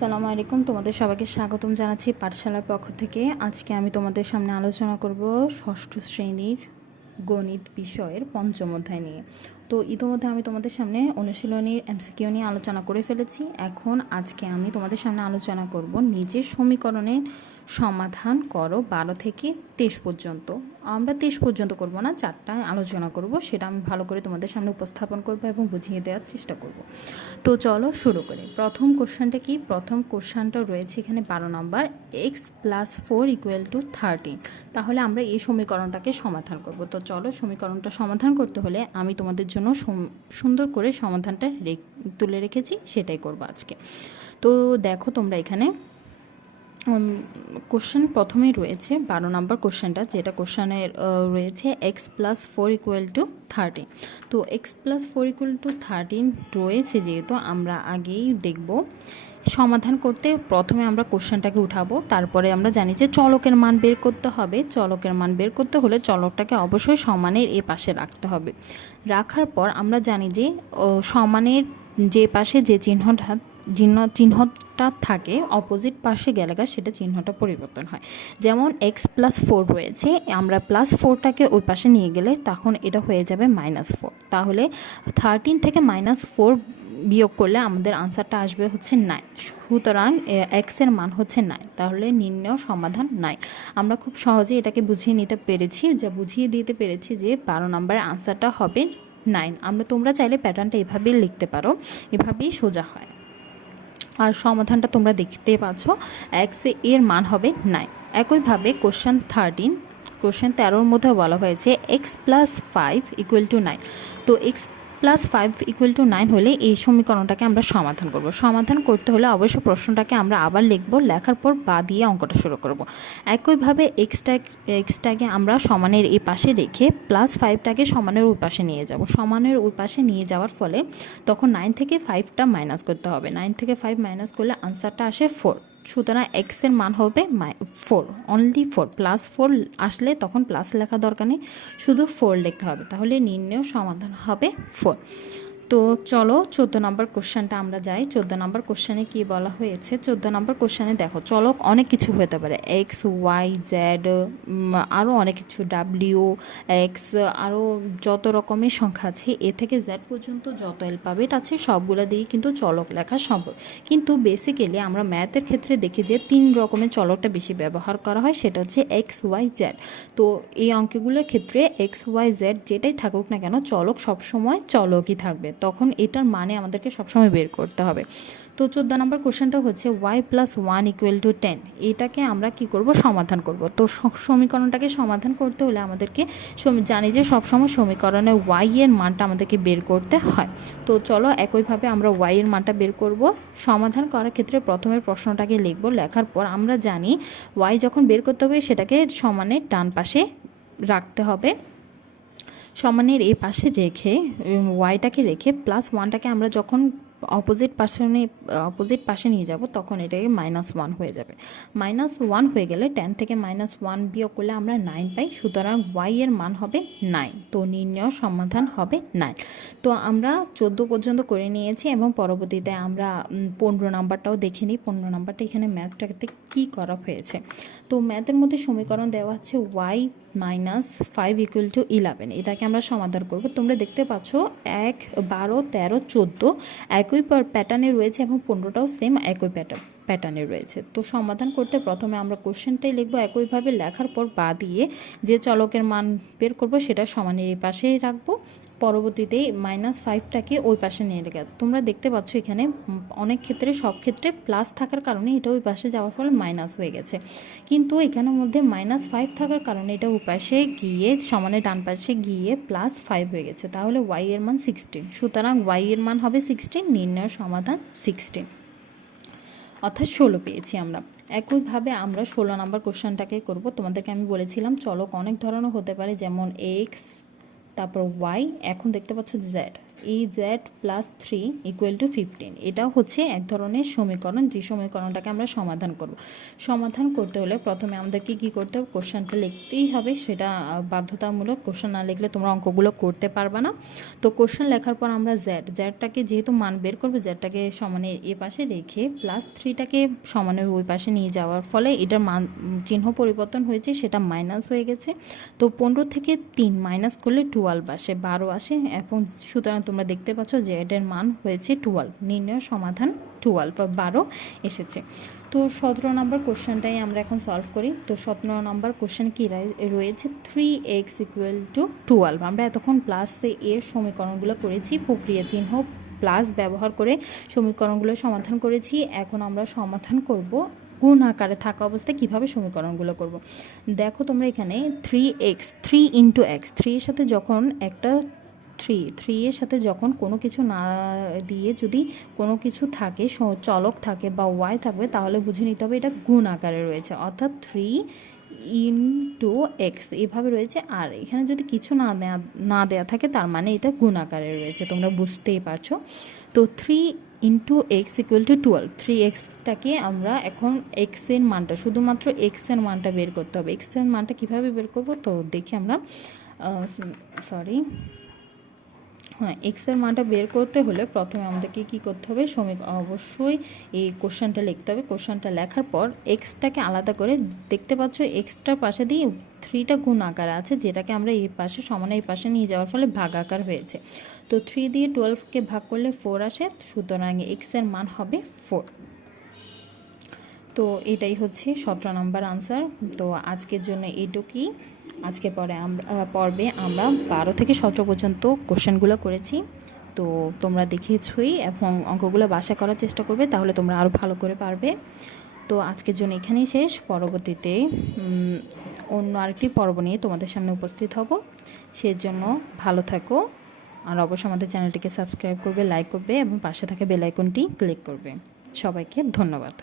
আসসালামু আলাইকুম, তোমাদের সবাইকে স্বাগতম জানাচ্ছি পাঠশালার পক্ষ থেকে। আজকে আমি তোমাদের সামনে আলোচনা করব ষষ্ঠ শ্রেণীর গণিত বিষয়ের পঞ্চম অধ্যায় নিয়ে। তো ইতিমধ্যে আমি তোমাদের সামনে অনুশীলনীর এমসিকিউ নিয়ে আলোচনা করে ফেলেছি। এখন আজকে আমি তোমাদের সামনে আলোচনা করব নিজের সমীকরণের সমাধান করো 12 থেকে 23 পর্যন্ত। আমরা 23 পর্যন্ত করব না, 4টায় আলোচনা করব, সেটা আমি ভালো করে তোমাদের সামনে উপস্থাপন করব এবং বুঝিয়ে দেওয়ার চেষ্টা করব। তো চলো শুরু করি। প্রথম কোশ্চেনটা কি? প্রথম কোশ্চেনটা রয়েছে এখানে 12 নম্বর, x+4 = 13। তাহলে আমরা এই সমীকরণটাকে সমাধান করব। তো চলো সমীকরণটা সমাধান করতে হলে আমি তোমাদের জন্য সুন্দর করে সমাধানটা তুলে রেখেছি, সেটাই করব আজকে। তো দেখো তোমরা এখানে কোশ্চেন প্রথমেই রয়েছে 12 নম্বর কোশ্চেনটা, যেটা কোশ্চেনের রয়েছে x+4 = 13। তো x+4 = 13 রয়েছে, যেহেতু আমরা আগেই দেখব সমাধান করতে প্রথমে আমরা কোশ্চেনটাকে উঠাবো, তারপরে আমরা জানি যে চলকের মান বের করতে হবে। চলকের মান বের করতে হলে চলকটাকে অবশ্যই সমানের এ পাশে রাখতে হবে। রাখার পর আমরা জানি যে সমানের যে পাশে যে চিহ্নটা থাকে, অপোজিট পাশে গেলে সেটা চিহ্নটা পরিবর্তন হয়। যেমন x+4 রয়েছে, আমরা +4টাকে ওই পাশে নিয়ে গেলে তখন এটা হয়ে যাবে -4। তাহলে 13 থেকে -4 বিয়োগ করলে আমাদের আনসারটা আসবে হচ্ছে 9। সুতরাং এক্সের মান হচ্ছে 9, তাহলে নির্ণয় সমাধান 9। আমরা খুব সহজে এটাকে বুঝিয়ে দিতে পেরেছি যে 12 নম্বরের আনসারটা হবে 9। তোমরা চাইলে প্যাটার্নটা এভাবেই লিখতে পারো, এভাবেই সোজা হয়। আর সমাধানটা তোমরা দেখতে পাচ্ছ, এক্স এর মান হবে 9। একইভাবে কোশ্চেন 13 মধ্যে বলা হয়েছে x+5 = 9। তো x+5 = 9 হলে এই সমীকরণটাকে আমরা সমাধান করব। সমাধান করতে হলে অবশ্য প্রশ্নটাকে আমরা আবার লিখব, লেখার পর বা দিয়ে অঙ্কটা শুরু করব। একইভাবে এক্সটাকে আমরা সমানের এই পাশে রেখে +5টাকে সমানের ওই পাশে নিয়ে যাব। সমানের ওই পাশে নিয়ে যাওয়ার ফলে তখন 9 থেকে 5টা মাইনাস করতে হবে। 9 থেকে 5 মাইনাস করলে আনসারটা আসে 4। সুতরাং এক্সের মান হবে 4, অনলি 4। +4 আসলে তখন প্লাস লেখা দরকার নেই, শুধু 4 লিখতে হবে। তাহলে নির্ণয় সমাধান হবে 4। তো চলো 14 নম্বর কোশ্চেনটা আমরা যাই। 14 নম্বর কোশ্চেনে কি বলা হয়েছে? 14 নম্বর কোশ্চেনে দেখো, চলক অনেক কিছু হতে পারে, x, y, z, আরও অনেক কিছু, w, x, আরও যত রকমের সংখ্যা আছে, এ থেকে z পর্যন্ত যত অ্যালফাবেট আছে সবগুলো দিয়ে কিন্তু চলক লেখা সম্ভব। কিন্তু বেসিক্যালি আমরা ম্যাথের ক্ষেত্রে দেখি যে 3 রকমের চলকটা বেশি ব্যবহার করা হয়, সেটা হচ্ছে x, y, z। তো এই অঙ্কগুলোর ক্ষেত্রে x, y, z যেটাই থাকুক না কেন, চলক সবসময় চলকই থাকবে, তখন এটার মানে আমাদেরকে সবসময় বের করতে হবে। তো 14 নম্বর কোশ্চেনটা হচ্ছে y+1 = 10। এটাকে আমরা কি করব? সমাধান করব। তো সমীকরণটাকে সমাধান করতে হলে আমাদেরকে জানি যে সবসময় সমীকরণের y এর মানটা আমাদেরকে বের করতে হয়। তো চলো একইভাবে আমরা y এর মানটা বের করব। সমাধান করার ক্ষেত্রে প্রথমে প্রশ্নটাকে লিখব, লেখার পর আমরা জানি y যখন বের করতে হবে সেটাকে সমানের ডান পাশে রাখতে হবে। সমানের এই পাশে রেখে ওয়াইটাকে রেখে +1টাকে আমরা যখন অপোজিট পাশে নিয়ে যাব, তখন এটাকে -1 হয়ে যাবে। -1 হয়ে গেলে 10 থেকে -1 বিয়োগ করলে আমরা 9 পাই। সুতরাং y এর মান হবে 9। তো নির্ণয় সমাধান হবে 9। তো আমরা 14 পর্যন্ত করে নিয়েছি এবং পরবর্তীতে আমরা 15 নাম্বারটাও দেখে নিই। 15 নাম্বারটা এখানে ম্যাথটাতে কী করা হয়েছে। তো ম্যাথের মধ্যে সমীকরণ দেওয়া আছে y-5 = 11। এটাকে আমরা সমাধান করব। তোমরা দেখতে পাচ্ছ 1, 12, 13, 14 একই প্যাটার্নে রয়েছে এবং 15টাও সেম একই প্যাটার্নে রয়েছে। তো সমাধান করতে প্রথমে আমরা কোশ্চেনটাই লিখব, একইভাবে লেখার পর বা দিয়ে যে চলকের মান বের করব সেটা সমানের এই পাশেই রাখবো। পরবর্তীতে -5টাকে ওই পাশে নিয়ে রেখে, তোমরা দেখতে পাচ্ছ এখানে অনেক ক্ষেত্রে, সব ক্ষেত্রে প্লাস থাকার কারণে এটা ওই পাশে যাওয়ার ফলে মাইনাস হয়ে গেছে, কিন্তু এখানের মধ্যে -5 থাকার কারণে এটা ওই পাশে গিয়ে সমানের ডান পাশে গিয়ে +5 হয়ে গেছে। তাহলে y এর মান 16। সুতরাং y এর মান হবে 16, নির্ণয় সমাধান 16, অর্থাৎ 16 পেয়েছি আমরা। একইভাবে আমরা 16 নম্বর কোশ্চেনটাকে করব। তোমাদেরকে আমি বলেছিলাম চলক অনেক ধরনের হতে পারে, যেমন x, তারপর y, এখন দেখতে পাচ্ছ z। EZ plus 3 equal to 15। এটাও হচ্ছে এক ধরনের সমীকরণ, যে সমীকরণটাকে আমরা সমাধান করব। সমাধান করতে হলে প্রথমে আমাদেরকে কী করতে হবে, কোশ্চেনটা লিখতেই হবে, সেটা বাধ্যতামূলক। কোশ্চেন না লিখলে তোমরা অঙ্কগুলো করতে পারবে না। তো কোশ্চেন লেখার পর আমরা জেডটাকে যেহেতু মান বের করবো, জেডটাকে সমানের এ পাশে রেখে প্লাস 3টাকে সমানের ওই পাশে নিয়ে যাওয়ার ফলে এটার মান চিহ্ন পরিবর্তন হয়েছে, সেটা মাইনাস হয়ে গেছে। তো 15 থেকে 3 মাইনাস করলে 12 আসে, 12 আসে। এবং সুতরাং তোমরা দেখতে পাচ্ছ যে এটার মান হয়েছে 12। নির্ণয় সমাধান 12 বা 12 এসেছে। তো 17 নম্বর কোশ্চেনটাই আমরা এখন সলভ করি। তো 17 নম্বর কোশ্চেন কী রয়েছে, 3x ইকুয়াল টু 12। আমরা এতক্ষণ প্লাস এর সমীকরণগুলো করেছি, প্রক্রিয়া চিহ্ন প্লাস ব্যবহার করে সমীকরণগুলো সমাধান করেছি। এখন আমরা সমাধান করব গুণ আকারে থাকা অবস্থায় কীভাবে সমীকরণগুলো করব। দেখো তোমরা এখানে 3x, 3 ইন্টু এক্স, 3 এর সাথে যখন একটা 3 এর সাথে যখন কোনো কিছু না দিয়ে যদি কোনো কিছু থাকে, চলক থাকে বা ওয়াই থাকবে, তাহলে বুঝে নিতে হবে এটা গুণ আকারে রয়েছে, অর্থাৎ 3 ইন্টু এক্স এভাবে রয়েছে। আর এখানে যদি কিছু না দেয়া থাকে, তার মানে এটা গুণ আকারে রয়েছে, তোমরা বুঝতেই পারছো। তো 3 ইন্টু এক্স ইকুয়াল টু 12। 3xটাকে আমরা এখন এক্সের মানটা, শুধুমাত্র এক্সের মানটা বের করতে হবে। এক্সের মানটা কীভাবে বের করবো, তো দেখি আমরা, হ্যাঁ, এক্সের মানটা বের করতে হলে প্রথমে আমাদেরকে কী করতে হবে, অবশ্যই এই কোশ্চেনটা লিখতে হবে। কোশ্চেনটা লেখার পর এক্সটাকে আলাদা করে, দেখতে পাচ্ছ এক্সটার পাশে দিয়ে 3টা গুণ আকার আছে, যেটাকে আমরা এই পাশে সমানে এই পাশে নিয়ে যাওয়ার ফলে ভাগ আকার হয়েছে। তো 3 দিয়ে 12কে ভাগ করলে 4 আসে, সুতরাং এক্সের মান হবে 4। তো এটাই হচ্ছে 17 নম্বর আনসার। তো আজকের জন্য এইটুকুই। আজকের পর্বে আমরা 12 থেকে 17 পর্যন্ত কোশ্চেনগুলো করেছি। তো তোমরা দেখেছই, এবং অঙ্কগুলো বাসা করার চেষ্টা করবে, তাহলে তোমরা আরও ভালো করে পারবে। তো আজকের জন্য এখানেই শেষ। পরবর্তীতে অন্য আরেকটি পর্ব নিয়ে তোমাদের সামনে উপস্থিত হব। সেজন্য ভালো থাকো, আর অবশ্যই আমাদের চ্যানেলটিকে সাবস্ক্রাইব করবে, লাইক করবে এবং পাশে থাকা বেল আইকনটি ক্লিক করবে। সবাইকে ধন্যবাদ।